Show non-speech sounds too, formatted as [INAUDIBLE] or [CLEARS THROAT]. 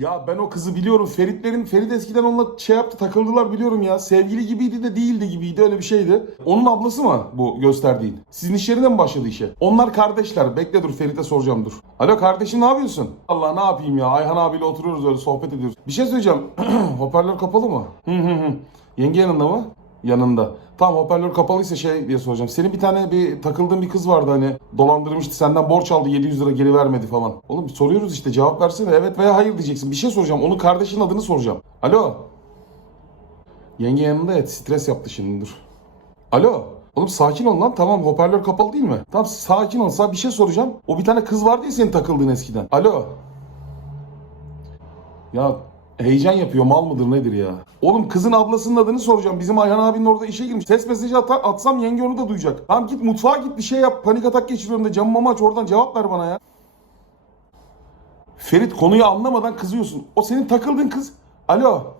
Ya ben o kızı biliyorum. Feritlerin, Ferit eskiden onunla şey yaptı takıldılar biliyorum ya. Sevgili gibiydi de değildi gibiydi öyle bir şeydi. Onun ablası mı bu gösterdiğin? Sizin iş yerinde mi başladı işe? Onlar kardeşler. Bekle dur Ferit'e soracağım dur. Alo kardeşim ne yapıyorsun? Allah ne yapayım ya Ayhan abiyle oturuyoruz öyle sohbet ediyoruz. Bir şey söyleyeceğim. [CLEARS THROAT] Hoparlör kapalı mı? Hı hı hı. Yenge yanında mı? Yanında. Tamam hoparlör kapalıysa şey diye soracağım. Senin bir tane bir takıldığın bir kız vardı hani dolandırmıştı senden borç aldı 700 lira geri vermedi falan. Oğlum soruyoruz işte cevap versene evet veya hayır diyeceksin. Bir şey soracağım onun kardeşinin adını soracağım. Alo. Yenge yanında evet stres yaptı şimdi dur. Alo. Oğlum sakin ol lan tamam hoparlör kapalı değil mi? Tamam sakin ol sana bir şey soracağım. O bir tane kız vardı ya senin takıldığın eskiden. Alo. Ya heyecan yapıyor mal mıdır nedir ya? Oğlum kızın ablasının adını soracağım. Bizim Ayhan abinin orada işe girmiş. Ses mesajı atar, atsam yenge onu da duyacak. Tamam git mutfağa git bir şey yap. Panik atak geçiriyorum da camımı aç oradan cevap ver bana ya. Ferit konuyu anlamadan kızıyorsun. O senin takıldığın kız. Alo.